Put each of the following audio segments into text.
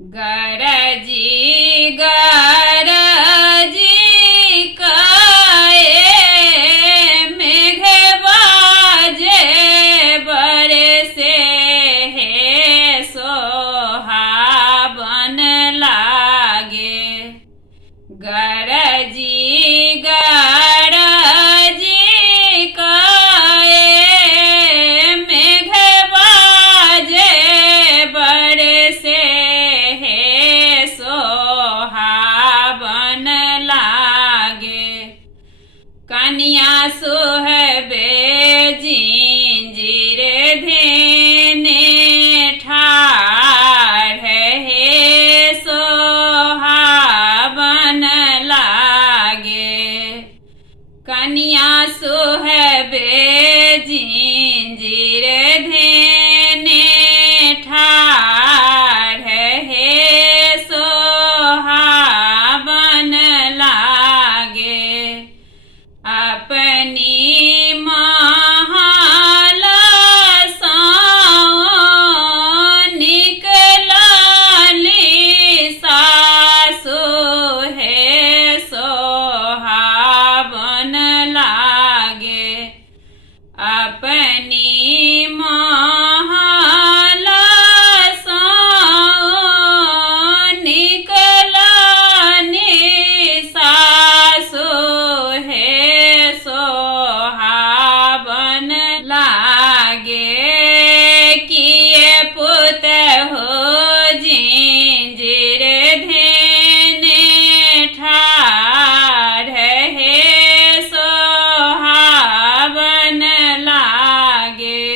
गरजी गरजी काए मेघ बाजे बरसे हे सोहावन लागे। गरजी गरजी काए मेघ बाजे बरसे हे सोहावन लागे। कन्या सुहबे जिंजीर धेने ठाढ़ हे सोहावन लागे। कन्या सुहबे जिंजीर धेने ठाढ़ हे सोहावन लागे। अपनी महल साओ निकलली सासु हे सोहावन लागे। अपनी महल साओ निकलनी सासु हे सोहावन लागे। किए पुत हो जिंजीर धेने ठाढ़ हे सोहावन लागे।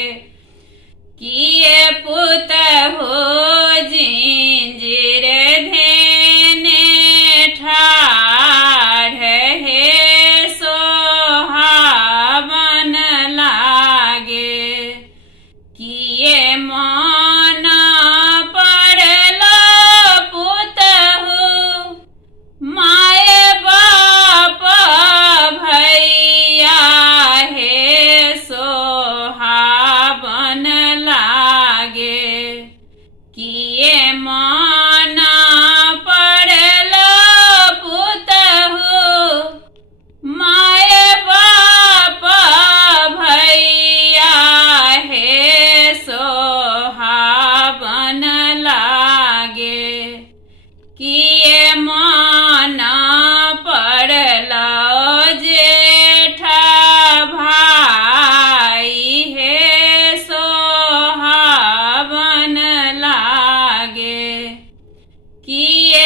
किए पुत हो जिंजीर धेने ठाढ़ हे सोहावन लागे। किए माना पड़ला पुत हो माए बाप भैया हे सोहावन लागे। किए माना पड़ला पुत हो माए बाप भैया हे सोहावन लागे। किए माना पड़ला जेठा भाई हे सोहावन लागे। किए